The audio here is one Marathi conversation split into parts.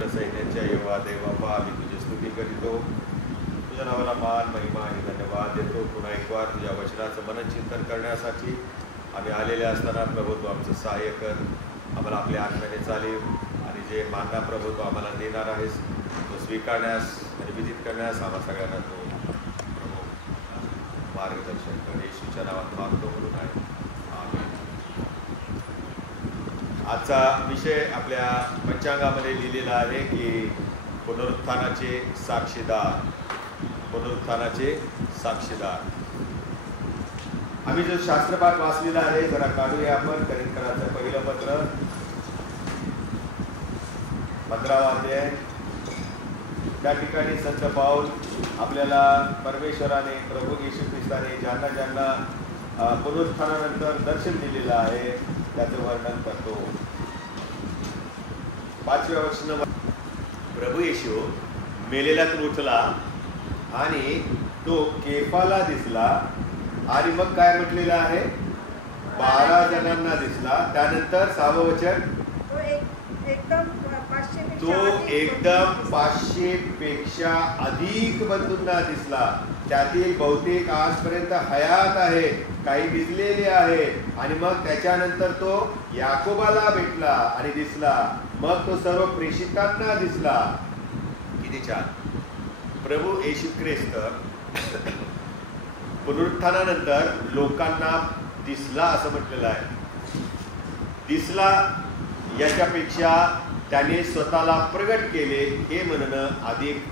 सैन्याच्या येवा देवा आम्ही तुझी स्तुती करीतो, तुझ्या नावाला मान महिमा आणि धन्यवाद देतो. पुन्हा एक वार तुझ्या वचनाचं मनचिंतन करण्यासाठी आम्ही आलेले असताना प्रभू तू आमचं सहाय्य कर, आम्हाला आपल्या आत्म्याने चालेल आणि जे मानना प्रभू तू आम्हाला देणार आहेस तो स्वीकारण्यास आणि विदित करण्यास आम्हा सगळ्यांना तो प्रभू मार्गदर्शन कर. येशूच्या नावात मागतो म्हणून आहे, आमेन. आजचा विषय आपल्या पंचांगामध्ये लिहिलेला आहे की पुनरुत्थानाचे साक्षीदार. पुनरुत्थानाचे साक्षीदार. आम्ही जो शास्त्रपाठ वाचलेला आहे जरा काढूया आपण. करिंथकरांचं पहिलं पत्र 15वा अध्याय. त्या ठिकाणी संत पाऊल आपल्याला परमेश्वराने प्रभू येशू ख्रिस्ताने ज्यांना ज्यांना पुनरुत्थानानंतर दर्शन दिलेलं आहे त्याचं वर्णन करतो. 5व्या वर्षानं प्रभू येशू मेलेल्यातून उठला आणि तो केफाला दिसला आणि मग काय म्हटलेलं आहे, 12 जणांना दिसला. त्यानंतर 6वं वचन, तो एकदम 500 पेक्षा अधिक बंधूंना दिसला. त्यातील बहुतेक आजपर्यंत हयात आहे, काही भिजलेले आहे. आणि मग त्याच्यानंतर तो याकोबाला भेटला आणि दिसला. मग तो सर्व प्रेषितांना दिसला. किती छान. प्रभू येशू ख्रिस्त पुनरुत्थानानंतर लोकांना दिसला असं म्हटलेलं आहे. दिसला याच्यापेक्षा त्याने स्वतःला प्रगट केले हे म्हणणं अधिक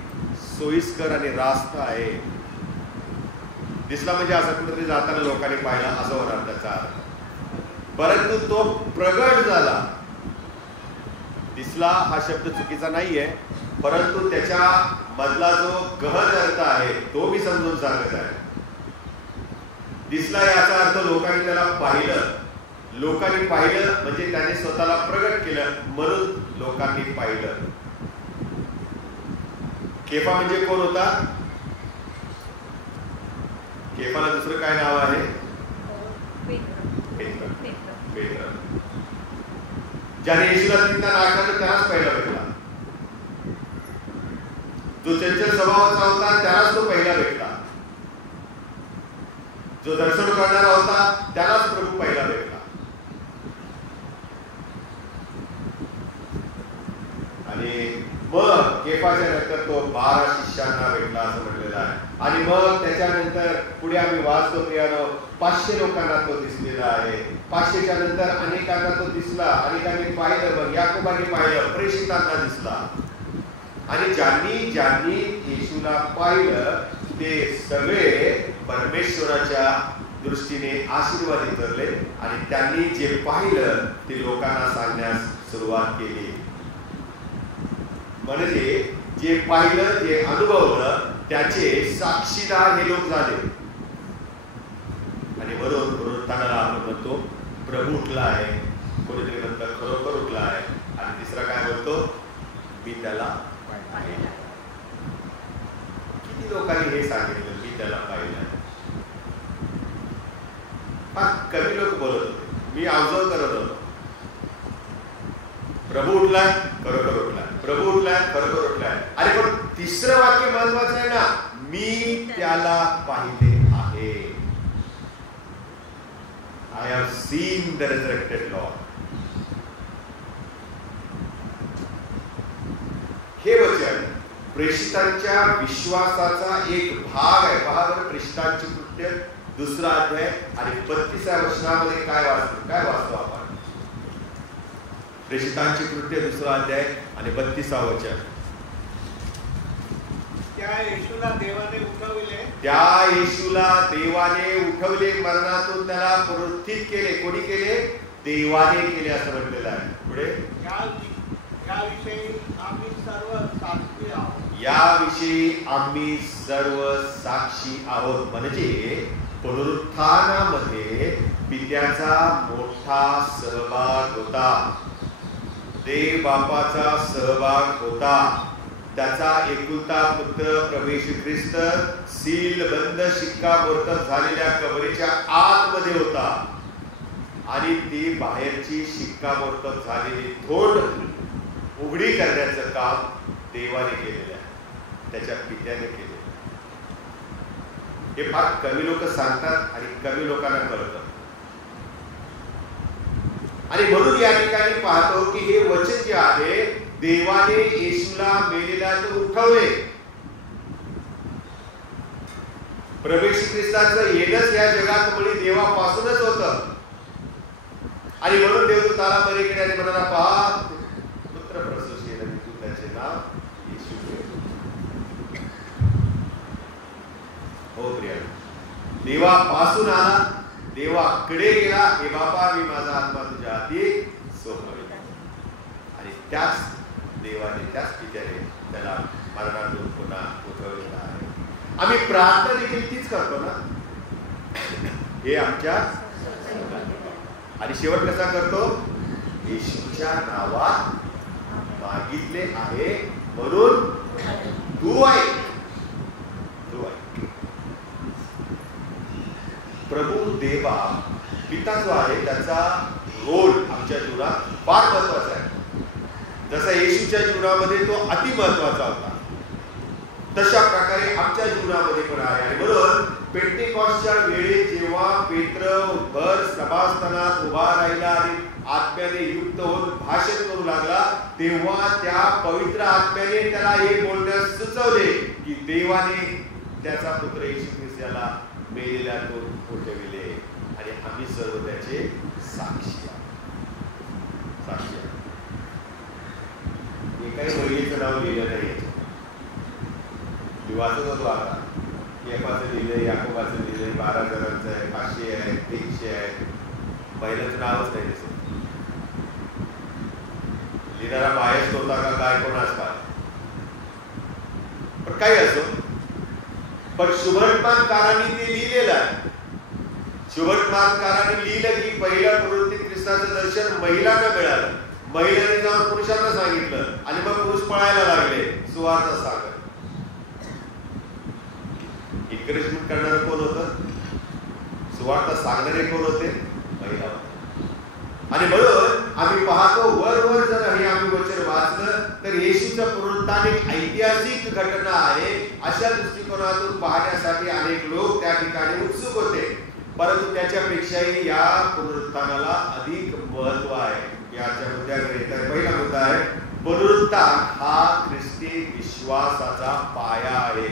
सोयीस्कर आणि रास्त आहे. दिसला म्हणजे असं कुठेतरी जाताना लोकांनी पाहिला असं होणार त्याचा अर्थ. परंतु तो प्रगट झाला. दिसला हा शब्द चुकीचा नाहीये, परंतु त्याच्या मधला जो गहन अर्थ आहे तो मी समजून सांगत आहे. दिसला याचा अर्थ लोकांनी त्याला पाहिलं. लोकांनी पाहिलं म्हणजे त्याने स्वतःला प्रगट केलं म्हणून लोकांनी पाहिलं. केफा म्हणजे कोण होता? केफाला दुसरं काय नाव आहे? पेत्र. ज्याने येशूला तिथं नाकारलं त्यालाच पहिला भेटला. जो चंचल स्वभावाचा होता त्यालाच तो पहिला भेटला. जो दर्शन करणारा होता त्यालाच प्रभू पहिला भेटला. आणि मग केफाच्या नंतर तो 12 शिष्यांना भेटला असं म्हटलेलं आहे. आणि मग त्याच्यानंतर पुढे आम्ही वाचतो प्रियानो, 500 लोकांना तो दिसलेला आहे. 500च्या नंतर अनेकांना तो दिसला. अनेकांनी पाहिलं, मग याकोबाने पाहिलं, प्रेषितांना दिसला. आणि ज्यांनी ज्यांनी येशूला पाहिलं ते सगळे परमेश्वराच्या दृष्टीने आशीर्वादित ठरले आणि त्यांनी जे पाहिलं ते लोकांना सांगण्यास सुरुवात केली. म्हणजे जे पाहिलं जे अनुभवलं त्याचे साक्षीदार हे लोक झाले. आणि म्हणून पुनरुत्थानाला आपण म्हणतो प्रभू उठला आहे. कोणीतरी म्हणतं खरोखर उठला आहे. आणि तिसरा काय म्हणतो, मी त्याला पाहिलं. किती लोकांनी हे सांगितलं, मी त्याला पाहिलं. कमी लोक बोलत होते, मी ऑब्झर्व करत होतो. प्रभू उठलाय, खरोखर उठलाय. प्रभू उठलाय, खरोखर उठलाय. अरे पण तिसरं वाक्य महत्वाचं आहे ना, मी त्याला पाहिले आहे. I have seen the resurrected Lord. हे वचन प्रेषितांच्या विश्वासाचा एक भाग आहे. पहा बरं, प्रेषितांची कृत्य 2रा अध्याय आणि 32व्या वचनामध्ये काय वाचतो आपण? प्रेषितांची कृत्य 2रा अध्याय आणि 32वं वचन. त्या येशूला देवाने उठवले, मरणातून त्याला पुनरुत्थित केले. कोणी केले? देवाने केले असं म्हटलेलं आहे. पुढे याविषयी आम्ही सर्व साक्षी आहोत. म्हणजे पुनरुत्थानामध्ये पित्याचा मोठा सहभाग होता. देव बापाचा सहभाग होता. त्याचा एकुलता पुत्र प्रभू येशू ख्रिस्त सीलबंद शिक्कामोर्तब झालेल्या कबरीच्या आतमध्ये होता. आणि ती बाहेरची शिक्कामोर्तब झालेली थोड उघडी करण्याचं काम देवाने केलेलं आहे, त्याच्या पित्याने केलेलं. हे फार कमी लोक सांगतात आणि कमी लोकांना कळतं. आणि म्हणून या ठिकाणी पाहतो की हे वचन जे आहे, देवाने येशूला मेलेल्यातून उठवले. प्रभू येशू ख्रिस्ताचं येणंच या जगात मुळी देवापासूनच होतं. आणि म्हणून देवदूताला पलीकडे आणि म्हणाला, पहा पुत्र प्रसूत आणि तू त्याचे नाव येशू ठेव. हो प्रिय, देवापासून आला, देवाकडे गेला. हे बाबा, मी माझा आत्मा तुझ्या हाती सोपवेल. आणि त्याच देवाने, त्याच पित्याने त्याला मरणातून पुन्हा उठवलेला आहे. आम्ही प्रार्थना देखील तीच करतो ना, हे आमच्या. आणि शेवट कसा करतो? येशूच्या नावात मागितले आहे म्हणून तू ऐक, तू ऐक. प्रभू देवा पिता जो आहे त्याचा रोल आमच्या जीवनात फार महत्वाचा आहे. जसा येशूच्या जीवनामध्ये तो अति महत्वाचा होता, तशा प्रकारे आमच्या जीवनामध्ये पण आहे. आणि म्हणून पेंटेकॉस्टच्या वेळी जेव्हा पेत्र भर सभास्थानात उभा राहिला आणि आत्म्याने युक्त होऊन भाषण करू लागला, तेव्हा त्या पवित्र आत्म्याने त्याला हे बोलण्यास सुचवले की देवाने त्याचा पुत्र येशू ख्रिस्त याला मेलेल्यातून उठविले आणि आम्ही सर्व त्याचे साक्षी आहोत. साक्षी आहोत. एकाही महिलेचं नाव लिहिलं नाही. मी वाचत होतो आता, एकाचं लिहिलंय, याकोबाचं लिहिलंय, 12 जणांचं आहे, 500 आहे, 300 आहे. पहिल्याचं नावच नाही दिसत. लिहिणारा बायस होता का काय कोण असतात, पण काही असो. पण शुभवर्तमानकारांनी ते लिहिलेलं आहे. शुभवर्तमानकारांनी लिहिलं की पहिल्या प्रवृत्ती ख्रिस्ताचं दर्शन महिलांना मिळालं. महिलांनी जाऊन पुरुषांना सांगितलं आणि मग पुरुष पळायला लागले सुवार्ता सांगत. एन्करेजमेंट करणारे कोण होतं? सुवार्ता सांगणारे कोण होते? महिला. आणि म्हणून आम्ही पाहतो वर जर हे आम्ही वचन वाचलं तर येशूचं पुनरुत्थान एक ऐतिहासिक घटना आहे अशा दृष्टिकोनातून पाहण्यासाठी अनेक लोक त्या ठिकाणी उत्सुक होते. परंतु त्याच्यापेक्षाही या पुनरुत्थानाला अधिक महत्व आहे. याच्या मुद्द्याकडे तर पहिला मुद्दा आहे, पुनरुत्थान हा ख्रिस्ती विश्वासाचा पाया आहे.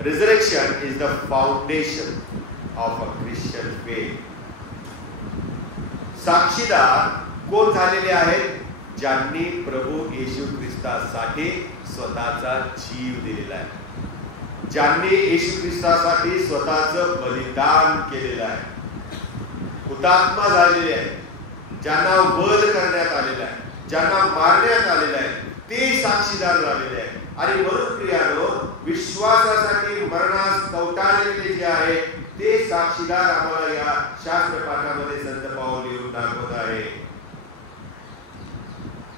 Resurrection is the foundation of a Christian faith. साक्षीदार कोण झालेले आहेत? ज्यांनी प्रभू येशू ख्रिस्तासाठी स्वतःचा जीव दिलेला आहे, ज्यांनी येशू ख्रिस्तासाठी स्वतःचं बलिदान केलेलं आहे, हुतात्मा झालेले आहे, ज्यांना वध करण्यात आलेला आहे, ज्यांना मारण्यात आलेलं आहे, ते साक्षीदार झालेले आहेत. आणि म्हणून प्रियानो, विश्वासासाठी मरणास कवटाळलेले जे आहे ते साक्षीदार आम्हाला या शास्त्र पाठामध्ये संत पाऊल लिहून दाखवत आहे.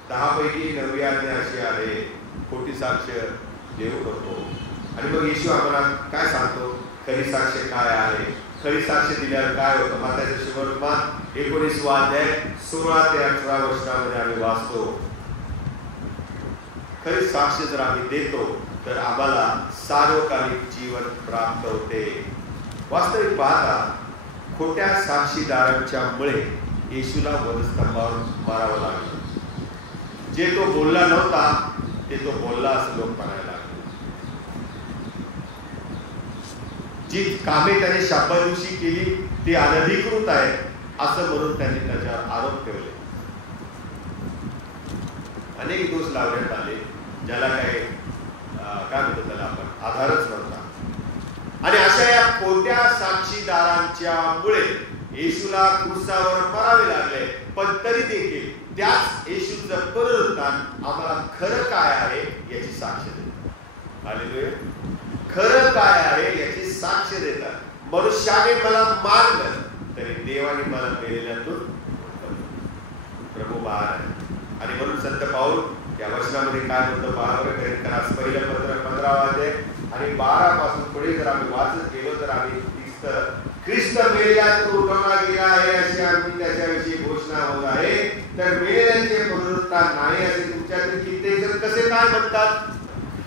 10 पैकी 9 आज्ञा अशी आहे, खोटी साक्ष देऊ नको. आणि मग येशू आम्हाला काय सांगतो? खरी साक्ष काय आहे? खरी साक्ष दिल्यावर काय होतं? माताचे शुभवर्तमान 19 अध्याय 16 ते 18 वचनामध्ये आम्ही वाचतो. खरी साक्ष जर आम्ही देतो तर आम्हाला सार्वकालिक जीवन प्राप्त होते. वास्तविक पाहता खोट्या साक्षीदारांच्या मुळे येशूला वधस्तंभावर मारावं लागलं. जे तो बोलला नव्हता ते तो बोलला असं लोक म्हणायला लागले. जी कामे त्याने शाब्बा दिवशी केली ती अनधिकृत आहे असं म्हणून त्यांनी त्याच्यावर आरोप ठेवले. अनेक दोष लावण्यात आले ज्याला काही काय म्हणतो त्याला आपण आधारच नव्हता. आणि अशा या खोट्या साक्षीदारांच्या मुळे येशूला क्रूसावर मरावे लागले. पण तरी देखील त्याच येशूचं पुनरुत्थान आम्हाला खरं काय आहे याची साक्ष देतात. हालेलुया. खरं काय आहे याची साक्ष देतात. मनुष्याने मला मारलं तरी देवाने मला मेलेल्यातून प्रभू महान आहे. आणि म्हणून संत पाऊल या वचनामध्ये काय म्हणतो पहा बरं. करिंथ्यास पहिलं पत्र 15 अध्याय आणि 12 पासून पुढे जर आम्ही वाचत गेलो तर आम्ही दिसतं, ख्रिस्त मेलेल्यातून उठवला गेला आहे अशी आम्ही त्याच्याविषयी घोषणा होत आहे. तर मेलेल्यांचे पुनरुत्थान पुनरुत्थान नाही असे तुमच्यातील कित्येक जण कसे काय म्हणतात?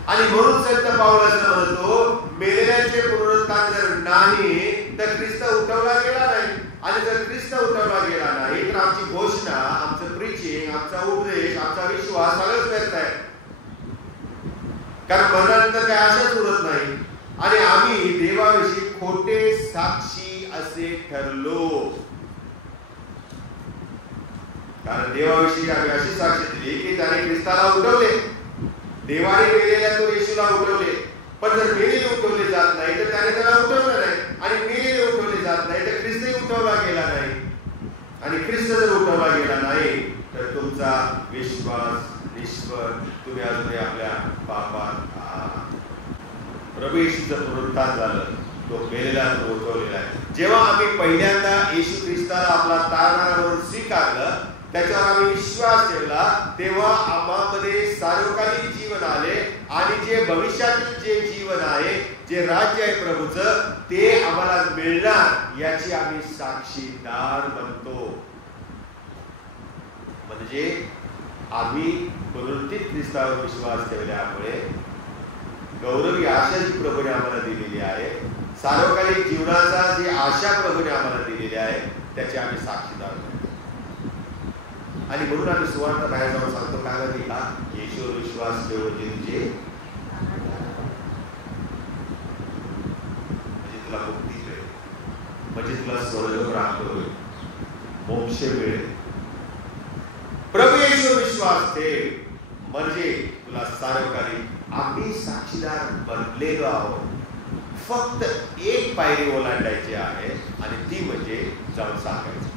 आणि म्हणून संत पाऊल असं म्हणतो, मेलेल्यांचे पुनरुत्थान जर नाही तर ख्रिस्त उठवला गेला नाही. आणि जर ख्रिस्त उठवला गेला नाही तर आमची घोषणा, आमचं प्रीचिंग, आमचा उपदेश, आमचा विश्वास सगळंच व्यर्थ आहे. कारण मरणानंतर काय आशाच उरत नाही. आणि आम्ही देवाविषयी खोटे साक्षी असे ठरलो. कारण देवाविषयी आम्ही अशी साक्ष दिली की त्याने ख्रिस्ताला उठवले, देवाने मेलेल्या तो येशूला उठवले. पण जर मेलेले उठवले जात नाही तर त्याने त्याला उठवलं नाही. आणि मेलेले उठवले जात नाही तर ख्रिस्तही उठवला गेला नाही. आणि ख्रिस्त जर उठवला गेला नाही तर तुमचा विश्वास निष्फळ, तुम्ही अजूनही आपल्या पापात आहात. प्रभू येशूचं पुनरुत्थान झालं, तो मेलेला उठवलेला आहे. जेव्हा आम्ही पहिल्यांदा येशू ख्रिस्ताला आपला तारणारा म्हणून स्वीकारलं, त्याच्यावर आम्ही विश्वास ठेवला, तेव्हा आम्हामध्ये सार्वकालिक जीवन आले. आणि जे भविष्यातील जे जीवन आहे, जे राज्य आहे प्रभूचं, ते आम्हाला मिळणार याची आम्ही साक्षीदार बनतो. म्हणजे आम्ही पुनरुत्थित ख्रिस्तावर विश्वास ठेवल्यामुळे गौरवी आशा जी प्रभूने आम्हाला दिलेली आहे, सार्वकालिक जीवनाचा जी आशा प्रभूने आम्हाला दिलेली आहे, त्याचे आम्ही साक्षीदार बनतो. आणि म्हणून आम्ही सुवार्ता बाहेर जाऊन सांगतो, काय माहिती का, येशूवर विश्वास ठेवून म्हणजे तुला मुक्ती मिळेल, म्हणजे तुला स्वर्ग प्राप्त होईल, मोक्ष मिळेल. प्रभू येशूवर विश्वास ठेव म्हणजे तुला सार्वकालिक. आम्ही साक्षीदार बनलेलो आहोत. फक्त एक पायरी ओलांडायची आहे आणि ती म्हणजे जाऊन सांगायचं.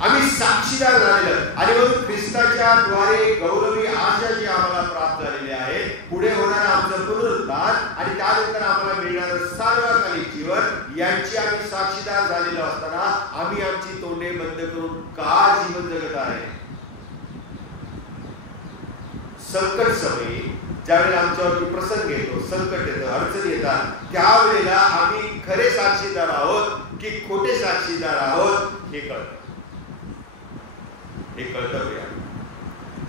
आम्ही साक्षीदार झालेलं. आणि म्हणून ख्रिस्ताच्या द्वारे गौरवी आशा जी आम्हाला प्राप्त झालेली आहे, पुढे होणारं आमचं पुनरुत्थान आणि त्यानंतर आम्हाला मिळणारं सार्वकालिक जीवन, यांची आम्ही साक्षीदार झालेलो असताना आम्ही आमची तोंडे बंद करून का जीवन जगत आहे? संकट समयी ज्यावेळेला आमच्यावरती प्रसंग येतो, संकट येतं, अडचण येतात, त्यावेळेला आम्ही खरे साक्षीदार आहोत की खोटे साक्षीदार आहोत हे कळतं. हे कर्तव्य आहे.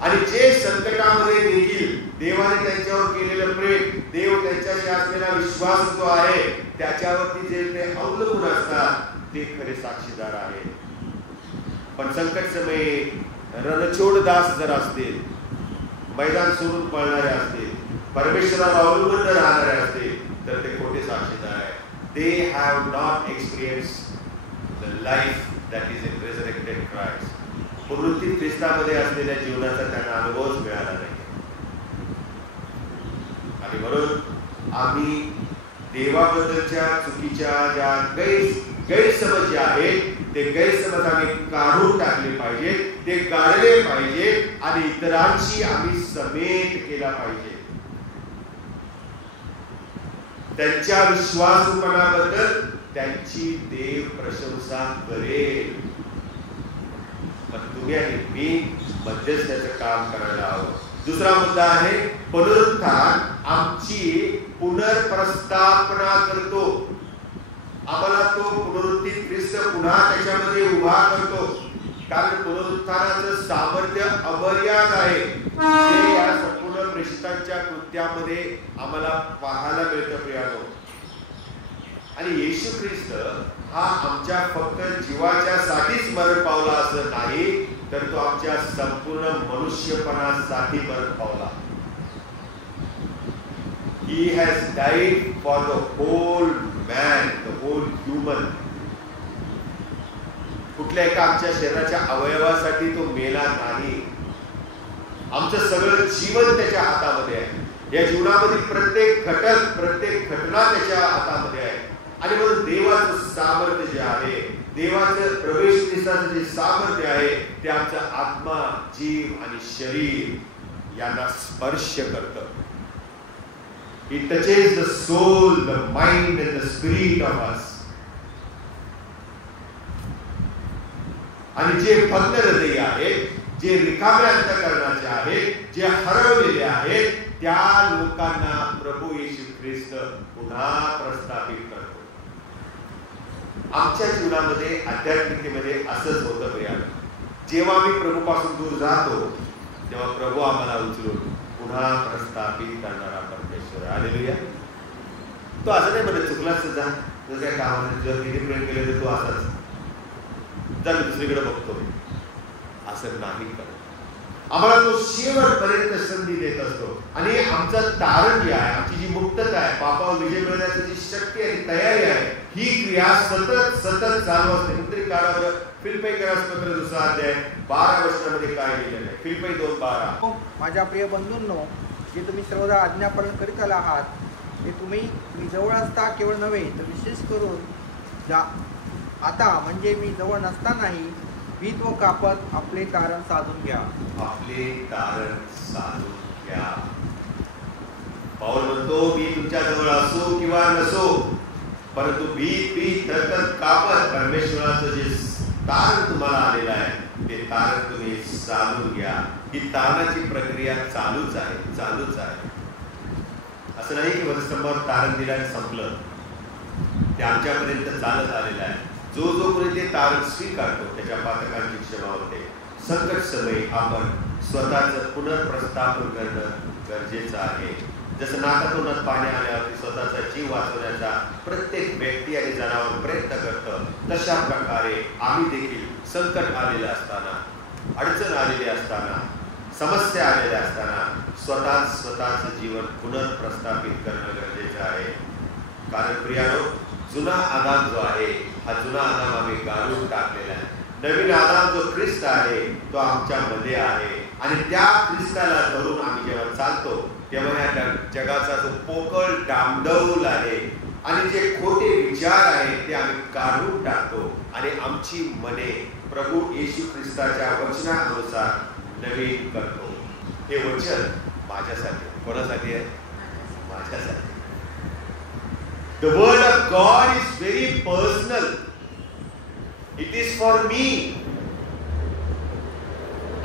आणि जे संकटामध्ये देखील देवाने त्यांच्यावर केलेलं प्रेम, देव त्यांच्याशी असलेला विश्वास जो आहे, त्याच्यावरती जे ते अवलंबून असतात, ते खरे साक्षीदार आहेत. पण संकट समयी रणछोड दास जर असतील, मैदान सोडून पळणारे असतील, परमेश्वराला अवलंबून जर राहणारे असतील, तर ते खोटे साक्षीदार आहेत. They have not experienced the life that is in resurrected Christ. पुनरुत्थित ख्रिस्तामध्ये असलेल्या जीवनाचा त्यांना अनुभवच मिळाला नाही. आणि म्हणून आम्ही देवाबद्दलच्या चुकीच्या ज्या गैरसमज जे आहेत, ते गैरसमज आम्ही काढून टाकले पाहिजे, ते गाळले पाहिजे आणि इतरांशी आम्ही समेट केला पाहिजे. त्यांच्या विश्वासूपणाबद्दल त्यांची देव प्रशंसा करेल. पण तुम्ही आणि मी मध्यस्थाचं काम करायला हवं. दुसरा मुद्दा आहे पुनरुत्थान आमची पुनर्प्रस्थापना करतो. आम्हाला तो पुनरुत्थित ख्रिस्त पुन्हा त्याच्यामध्ये उभा करतो. कारण पुनरुत्थानाचं सामर्थ्य अमर्याद आहे, जे या संपूर्ण प्रेषितांच्या कृत्यामध्ये आम्हाला पाहायला मिळतं प्रियानो. आणि येशू ख्रिस्त हा आमच्या फक्त जीवाच्या साठीच मरण पावला असं नाही, तर तो आमच्या संपूर्ण मनुष्यपणासाठी मरण पावला. He has died for the whole man, the whole human. कुठल्या एका आमच्या शरीराच्या अवयवासाठी तो मेला नाही. आमचं सगळं जीवन त्याच्या हातामध्ये आहे. या जीवनामधील प्रत्येक घटक, प्रत्येक घटना त्याच्या हातामध्ये आहे. आणि म्हणून देवाचं सामर्थ्य जे आहे, देवाचं प्रवेश निष्ठाचं जे सामर्थ्य आहे, ते आमचा आत्मा, जीव आणि शरीर यांना स्पर्श करतं. It touches the soul, the mind and the spirit of us. आणि जे भक्त हृदय आहेत, जे रिकाम्या अंतःकरणाचे आहेत, जे हरवलेले आहेत, त्या लोकांना प्रभू येशू ख्रिस्त पुन्हा प्रस्थापित करतो. आमच्या जीवनामध्ये, आध्यात्मिकतेमध्ये असंच होतं प्रिया. जेव्हा आम्ही प्रभूपासून दूर जातो तेव्हा प्रभू आम्हाला उचलून पुन्हा प्रस्थापित करणारा परमेश्वर. हालेलुया. तो असं नाही म्हणत चुकलाच जा, जर काय कामाने जर किती प्रेम केले तर तू असाच जा, मी दुसरीकडे बघतो, असं नाही करत. आम्हाला तो शेवटपर्यंत संधी देत असतो. आणि आमचं तारण जे आहे, आमची जी मुक्तता आहे, पापावर विजय मिळवण्याची जी शक्ती आणि तयारी आहे, ही क्रिया सतत सतत चालू असते. मुद्रित काळावर फिलिप्पीकरास पत्र 2 अध्याय 12 वचनामध्ये काय लिहिलेलं आहे? फिलिप्पी 2:12. माझ्या प्रिय बंधूंनो, जे तुम्ही सर्वदा आज्ञापालन करीत आला आहात, ते तुम्ही जवळ असता केवळ नव्हे तर विशेष करून आता म्हणजे मी जवळ नसतानाही भीत व कापत आपले तारण साधून घ्या. आपले तारण साधून घ्या. पाऊल म्हणतो, मी तुमच्या जवळ असो किंवा नसो, परंतु भीत थरथर कापत परमेश्वराचं जे तारण तुम्हाला आलेलं आहे ते तारण तुम्ही साधून घ्या. ही तारणाची प्रक्रिया चालूच आहे. असं नाही की वधस्तंभावर तारण दिल्याने संपलं. ते आमच्यापर्यंत चालत आलेलं आहे. जो कोणी ते तारण स्वीकारतो त्याच्या पातकांची क्षमा होते. संकट समयी आपण स्वतःचं पुनर्प्रस्थापन करणं गरजेचं आहे. जसं नाकातोंडात पाणी आल्यावरती स्वतःचा जीव वाचवण्याचा प्रत्येक व्यक्ती आणि जनावर प्रयत्न करतं, तशा प्रकारे आम्ही देखील संकट आलेलं असताना, अडचण आलेली असताना, समस्या आलेल्या असताना स्वतःचं जीवन पुनर्प्रस्थापित करणं गरजेचं आहे. कारण प्रियानो, जुना आदाम जो आहे, हा जुना आदाम आम्ही गाळून टाकलेला आहे. नवीन आदाम जो ख्रिस्त आहे तो आमच्या मध्ये आहे. आणि त्या ख्रिस्ताला धरून आम्ही जेव्हा चालतो तेव्हा या जगाचा जो पोकळ डांबडौल आहे आणि जे खोटे विचार आहेत ते आम्ही काढून टाकतो आणि आमची मने प्रभू येशू ख्रिस्ताच्या वचनानुसार नवीन करतो. हे वचन माझ्यासाठी, कोणासाठी आहे? माझ्यासाठी. The word of God is very personal. It is for me.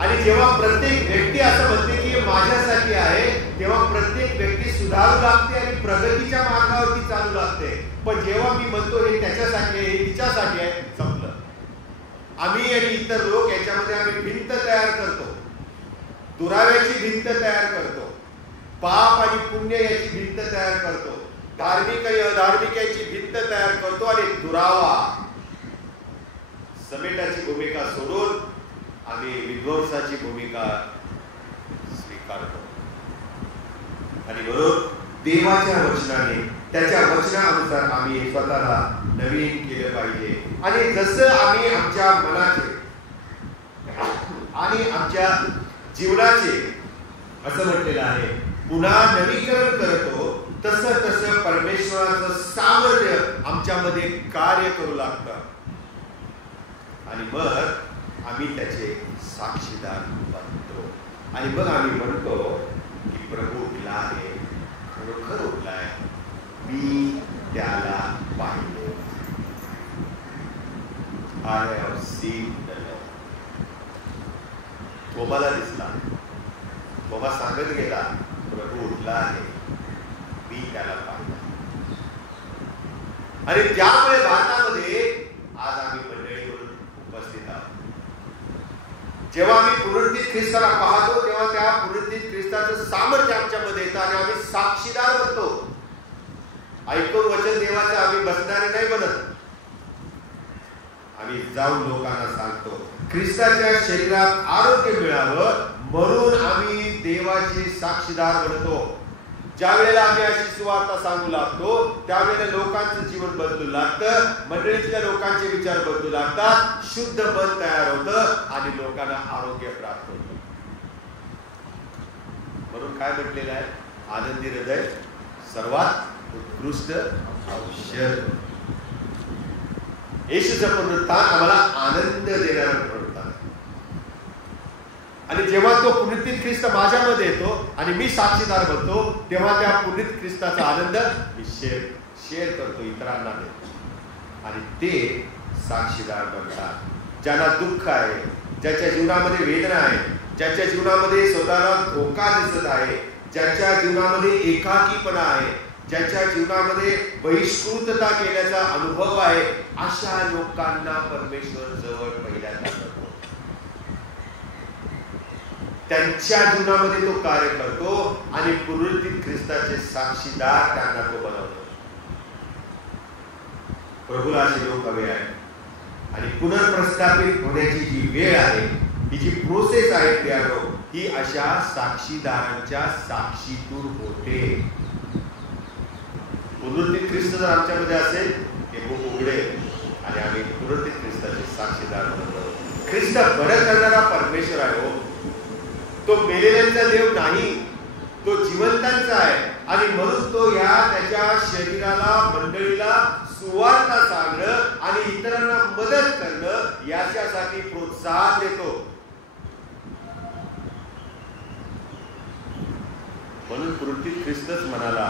आणि जेव्हा प्रत्येक व्यक्ती असं म्हणते की माझ्यासाठी आहे, तेव्हा प्रत्येक व्यक्ती सुधारू लागते आणि प्रगतीच्या मार्गावरती चालू लागते. पण जेव्हा मी म्हणतो हे त्याच्यासाठी आहे, हे तिच्यासाठी आहे, संपलं. आम्ही आणि इतर लोक याच्यामध्ये आम्ही भिंत तयार करतो, दुराव्याची भिंत तयार करतो, पाप आणि पुण्य याची भिंत तयार करतो, धार्मिक आणि अधार्मिक याची भिंत तयार करतो आणि दुरावा समेटाची भूमिका सोडून आम्ही विध्वंसाची भूमिका स्वीकारतो. आणि म्हणून देवाच्या वचनाने, त्याच्या वचनानुसार आम्ही स्वतःला नवीन केलं पाहिजे. आणि जसं आम्ही आमच्या मनाचे आणि आमच्या जीवनाचे, असं म्हटलेलं आहे, पुन्हा नवीकरण करतो, तसं परमेश्वराचं सामर्थ्य आमच्यामध्ये कार्य करू लागतं. आणि मग आम्ही त्याचे साक्षीदार बनतो. आणि मग आम्ही म्हणतो की प्रभू उठला आहे, खरोखर उठला आहे, मी त्याला पाहिले. I have seen the Lord. थोमाला दिसला. थोमा सांगत गेला, प्रभू उठला आहे, मी त्याला पाहिलं. आणि त्यामुळे भारतामध्ये आज आम्ही मंडळी म्हणून उपस्थित आहोत. जेव्हा आम्ही पुनरुत्थित ख्रिस्ताला पाहतो तेव्हा त्या पुनरुत्थित ख्रिस्ताचं सामर्थ्य आमच्यामध्ये येतं आणि आम्ही साक्षीदार बनतो. ऐकून वचन देवाचं आम्ही बसणारे नाही बनत, आम्ही जाऊन लोकांना सांगतो. ख्रिस्ताच्या शरीरात आरोग्य मिळावं म्हणून आम्ही देवाचे साक्षीदार बनतो. ज्या वेळेला आम्ही अशी सुवार्ता सांगू लागतो त्यावेळेला लोकांचं जीवन बदलू लागतं, मंडळीतल्या लोकांचे विचार बदलू लागतात, शुद्ध मन तयार होतं आणि लोकांना आरोग्य प्राप्त होतं. म्हणून काय म्हटलेलं आहे? आनंदी हृदय सर्वात उत्कृष्ट औषध. येशूचं पुनरुत्थान आम्हाला आनंद देणारा पुनरुत्थान. आणि जेव्हा तो पुनरुत्थित ख्रिस्त माझ्यामध्ये येतो आणि मी साक्षीदार बनतो, तेव्हा त्या पुनरुत्थित ख्रिस्ताचा आनंद मी शेअर करतो, इतरांना देतो. आणि ते साक्षीदार बनतात. ज्यांना दुःख आहे, ज्याच्या जीवनामध्ये वेदना आहे, ज्याच्या जीवनामध्ये स्वतःला धोका दिसत आहे, ज्याच्या जीवनामध्ये एकाकीपणा आहे, ज्याच्या जीवनामध्ये बहिष्कृतता केल्याचा अनुभव आहे, अशा लोकांना परमेश्वर जवळ पहिल्यांदा करतो. त्यांच्या जीवनामध्ये तो कार्य करतो आणि पुनरुत्थित ख्रिस्ताचे साक्षीदार त्यांना तो बनवतो. प्रभूला असे लोक हवे आहे. आणि पुनर्प्रस्थापित होण्याची जी वेळ आहे, ही जी प्रोसेस आहे प्रियानो, ही अशा साक्षीदारांच्या साक्षीतून होते. पुनरुत्थित ख्रिस्त जर आमच्यामध्ये असेल, हे बुक उघडेल आणि आम्ही पुनरुत्थित ख्रिस्ताचे साक्षीदार बनतो. ख्रिस्त बरं करणारा परमेश्वर आहे हो. तो मेलेल्यांचा देव नाही, तो जिवंतांचा आहे. आणि म्हणून तो ह्या त्याच्या शरीराला, मंडळीला सुवार्ता सांगणं आणि इतरांना मदत करणं याच्यासाठी प्रोत्साहन देतो. म्हणून पुनरुत्थित ख्रिस्तच म्हणाला,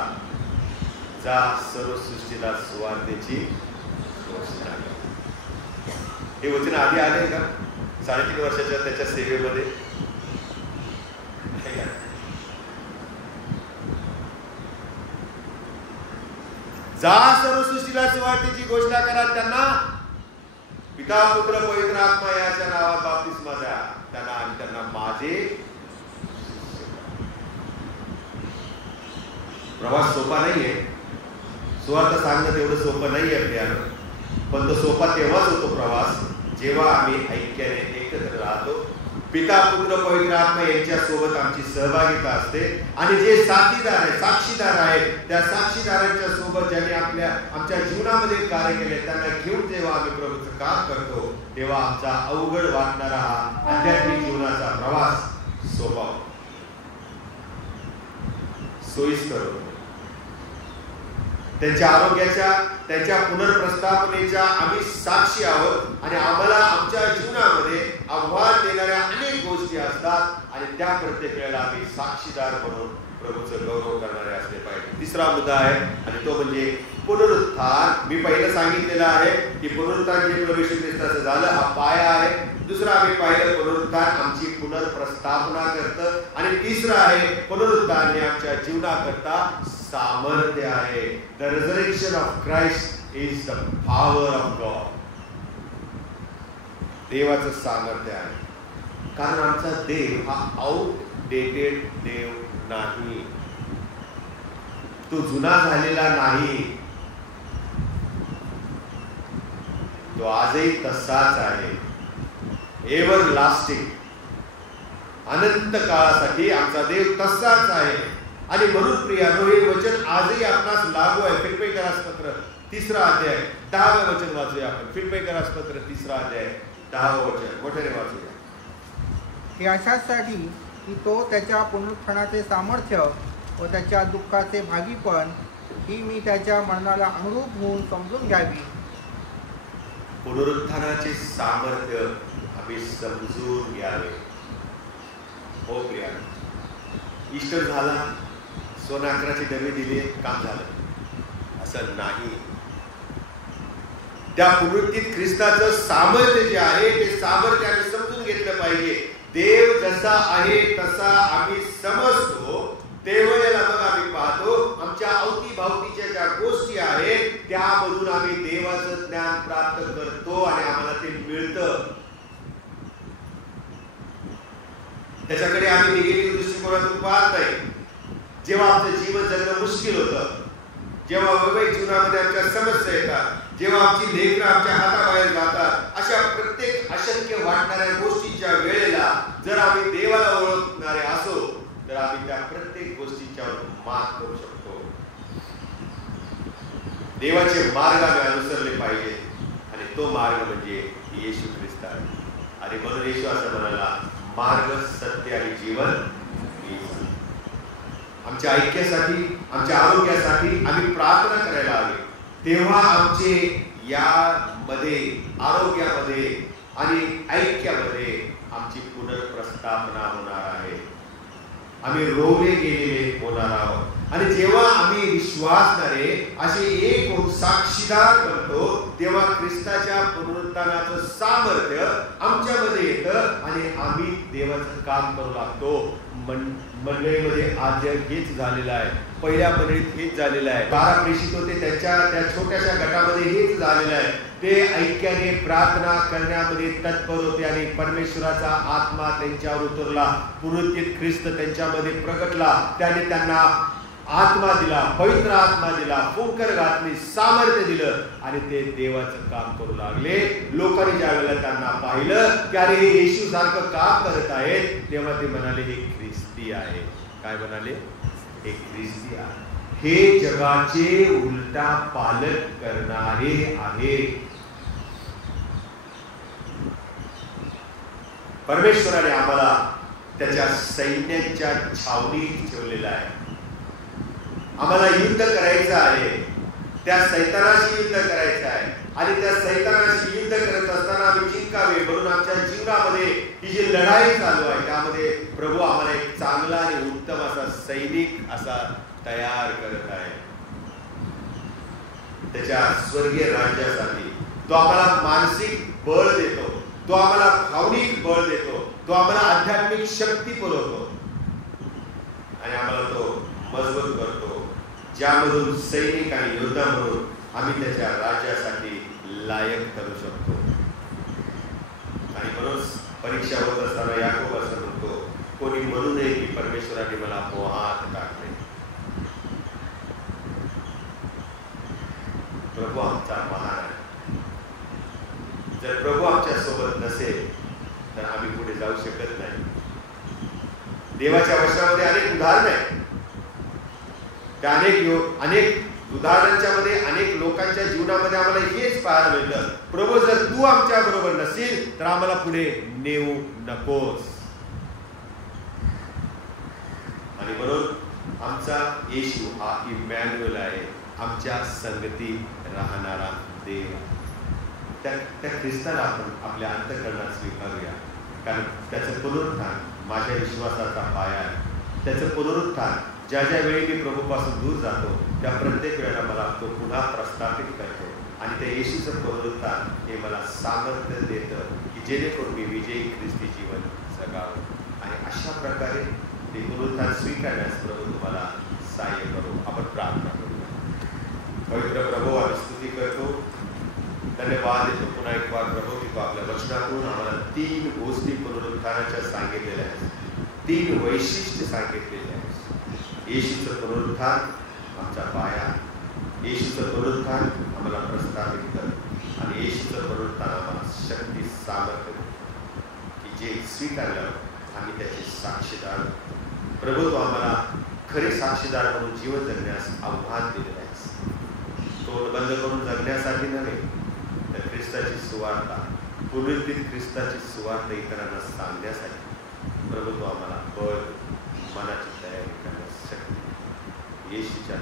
जा सर्व सृष्टीला सुवार्तेची घोषणा. हे वचन आधी आले का 3.5 वर्षाच्या त्याच्या सेवेमध्ये? जा सर्व सृष्टीला सुवार्तेची घोषणा करा, त्यांना पिता पुत्र पवित्र आत्मा याच्या नावात बाप्तिस्मा द्या त्यांना, आणि त्यांना माझे. प्रवास सोपा नाहीये, सुवार्ता सांगणं तेवढं सोपं नाहीये प्रियानो. पण तो सोपा तेव्हाच होतो प्रवास जेव्हा आम्ही ऐक्याने एकत्र राहतो. पिता पुत्र पवित्र आत्मा यांच्या सोबत आमची सहभागिता असते. आणि जे साथीदार आहे, साक्षीदार आहेत, त्या साक्षीदारांच्या सोबत ज्यांनी आमच्या जीवनामध्ये कार्य केले त्यांना घेऊन जेव्हा आम्ही प्रभूचं काम करतो, तेव्हा आमचा अवघड वाटणारा हा आध्यात्मिक जीवनाचा प्रवास सोपा होतो, सोयीस्कर होतो. त्यांच्या आरोग्याच्या, त्यांच्या पुनर्प्रस्थापनेच्या आम्ही साक्षी आहोत. आणि आम्हाला आमच्या जीवनामध्ये आव्हान देणाऱ्या अनेक गोष्टी असतात आणि त्या प्रत्येक वेळेला आम्ही साक्षीदार म्हणून प्रभूचं गौरव करणारे असले पाहिजे. तिसरा मुद्दा आहे आणि तो म्हणजे पुनरुत्थान. मी पहिलं सांगितलेलं आहे की पुनरुत्थान जे प्रभू येशू ख्रिस्ताचं झालं हा पाया आहे. दुसरं आम्ही पाहिलं पुनरुत्थान आमची पुनर्प्रस्थापना करतं. आणि तिसरं आहे पुनरुत्थान हे आमच्या जीवनाकरता सामर्थ्य आहे. The resurrection of Christ is the power of God. देवाचं सामर्थ्य आहे. कारण आमचा देव हा आउटडेटेड देव नाही, तो जुना झालेला नाही, तो आजही तसाच आहे. एव्हर लास्टिंग, अनंत काळासाठी आमचा देव तसाच आहे. आणि म्हणून प्रियानो हे वचन आजही आपणास लागू आहे. फिलिप्पीकरास पत्र 3 अध्याय 10 वचन वाचूया आपण. फिलिप्पीकरास पत्र 3 अध्याय 10 वचन मोठ्याने वाचूया. हे अशासाठी की तो त्याच्या पुनरुत्थानाचे सामर्थ्य व त्याच्या दुःखाचे भागीपण ही मी त्याच्या मरणाला अनुरूप होऊन समजून घ्यावी. पुनरुत्थानाचे सामर्थ्य आम्ही समजून घ्यावे. हो प्रिया, ईस्टर झाला, सोनाकराचे डबे दिले, काम झालं असं नाही. त्या पुनरुत्थित ख्रिस्ताचं सामर्थ्य जे आहे ते सामर्थ्य आम्ही समजून घेतलं पाहिजे. देव जसा आहे तसा आम्ही समजतो. त्यावेळेला मग आम्ही पाहतो आमच्या अवतीभोवतीच्या ज्या गोष्टी आहेत त्यामधून आम्ही देवाचं ज्ञान प्राप्त करतो आणि आम्हाला ते मिळतं. त्याच्याकडे आम्ही निगेटिव्ह दृष्टिकोनातून पाहत नाही. जेव्हा आमचं जीवन जगणं मुश्किल होतं, जेव्हा वैवाहिक जीवनामध्ये आमच्या समस्या येतात, जेव्हा आमची लेकरं आमच्या हाताबाहेर जातात, अशा प्रत्येक अशक्य वाटणाऱ्या गोष्टीच्या वेळेला जर आम्ही देवाला ओळखणारे असो तर आम्ही त्या प्रत्येक गोष्टींच्या मात करू शकतो. देवाचे मार्ग आम्ही अनुसरले पाहिजे आणि तो मार्ग म्हणजे येशू ख्रिस्त आहे. आणि म्हणून येशू असं म्हणाला, मार्ग सत्य आणि जीवन. आमच्या ऐक्यासाठी, आमच्या आरोग्यासाठी आम्ही प्रार्थना करायला हवी. तेव्हा आमचे यामध्ये, आरोग्यामध्ये आणि ऐक्यामध्ये आमची पुनर्प्रस्थापना होणार आहे. आम्ही रोवले गेलेले होणार आहोत. आणि जेव्हा आम्ही विश्वासणारे असे एक होऊन साक्षीदार बनतो तेव्हा ख्रिस्ताच्या पुनरुत्थानाचं सामर्थ्य आमच्यामध्ये येतं आणि आम्ही देवाचं काम करू लागतो. मंडळीमध्ये आद्य हेच झालेलं आहे. पहिल्या मंडळीत हेच झालेलं आहे. 12 प्रेषित होते, त्यांच्या त्या छोट्याशा गटामध्ये हेच झालेलं आहे. ते ऐक्याने प्रार्थना करण्यामध्ये तत्पर होते आणि परमेश्वराचा आत्मा त्यांच्यावर उतरला. पुनरुत्थित ख्रिस्त त्यांच्यामध्ये प्रगटला. त्याने त्यांना आत्मा दिला, पवित्र आत्मा दिला, फुंकर घातली, सामर्थ्य दिलं आणि ते देवाचं काम करू लागले. लोकांनी ज्या वेळेला त्यांना पाहिलं की अरे हे येशू सारखं काम करत आहेत, तेव्हा ते म्हणाले हे ख्रिस्ती आहे. काय म्हणाले? हे ख्रिस्ती आहे. हे जगाचे उलटा पालक करणारे आहेत. परमेश्वराने आम्हाला त्याच्या सैन्याच्या छावणीत ठेवलेला आहे. आम्हाला युद्ध करायचं आहे, त्या सैतानाशी युद्ध करायचं आहे आणि त्या सैतानाशी युद्ध करत असताना आम्ही जिंकावे म्हणून आमच्या जीवनामध्ये ही जी लढाई चालू आहे त्यामध्ये प्रभू आम्हाला एक चांगला आणि उत्तम असा सैनिक असा तयार करत आहे. त्याच्या स्वर्गीय राज्यासाठी तो आम्हाला मानसिक बळ देतो, तो आम्हाला भावनिक बळ देतो, तो आम्हाला आध्यात्मिक शक्ती पुरवतो आणि आम्हाला तो मजबूत करतो, ज्यामधून सैनिक आणि योद्धा म्हणून आम्ही त्याच्या राज्यासाठी लायक ठरू शकतो. आणि म्हणून परीक्षा होत असताना याकोब असं म्हणतो, कोणी म्हणू नये की परमेश्वराने मला मोहात टाकले. प्रभू आमचा महान आहे. जर प्रभू आमच्या सोबत नसेल तर आम्ही पुढे जाऊ शकत नाही. देवाच्या वचनामध्ये अनेक उदाहरण आहेत. त्या अनेक उदाहरणांच्या मध्ये अनेक लोकांच्या जीवनामध्ये आम्हाला हेच पाहायला मिळतं, प्रभू जर तू आमच्या बरोबर नसेल तर आम्हाला पुढे नेऊ नकोस. आणि म्हणून आमचा येशू हा इमॅन्युअल आहे, आमच्या संगती राहणारा देव. त्या ख्रिस्ताला आपण आपल्या अंतःकरणात स्वीकारूया, कारण त्याचं पुनरुत्थान माझ्या विश्वासाचा पाया आहे. त्याचं पुनरुत्थान ज्या ज्या वेळी मी प्रभूपासून दूर जातो त्या प्रत्येक वेळेला मला तो पुन्हा प्रस्थापित करतो आणि त्या येशूचं पुनरुत्थान हे मला सामर्थ्य देतं की जेणेकरून मी विजयी ख्रिस्ती जीवन जगावं. आणि अशा प्रकारे ते पुनरुत्थान स्वीकारण्यास प्रभू तुम्हाला सहाय्य करू. आपण प्रार्थना करूया. पवित्र प्रभू आम्ही स्तुती करतो, धन्यवाद देतो पुन्हा एक बार प्रभू की तू आपल्या वचनातून आम्हाला 3 गोष्टी पुनरुत्थानाच्या सांगितलेल्या आहेत, 3 वैशिष्ट्य सांगितलेले आहेत. येशूचं पुनरुत्थान आमचा पाया, येशूचं पुनरुत्थान आम्हाला प्रस्थापित कर आणि येशूचं पुनरुत्थान आम्हाला शक्ती सामर्थ्य की जे स्वीकारल्यावर आम्ही त्याचे साक्षीदार. प्रभू तू आम्हाला खरे साक्षीदार म्हणून जीवन जगण्यास आव्हान दिलेलं आहेस. तोंड बंद करून जगण्यासाठी नव्हे तर ख्रिस्ताची सुवार्ता, पुनरुत्थित ख्रिस्ताची सुवार्ता इतरांना सांगण्यासाठी प्रभू तू आम्हाला बळ, मनाची तयारी करण्यास शक्ती येशूच्या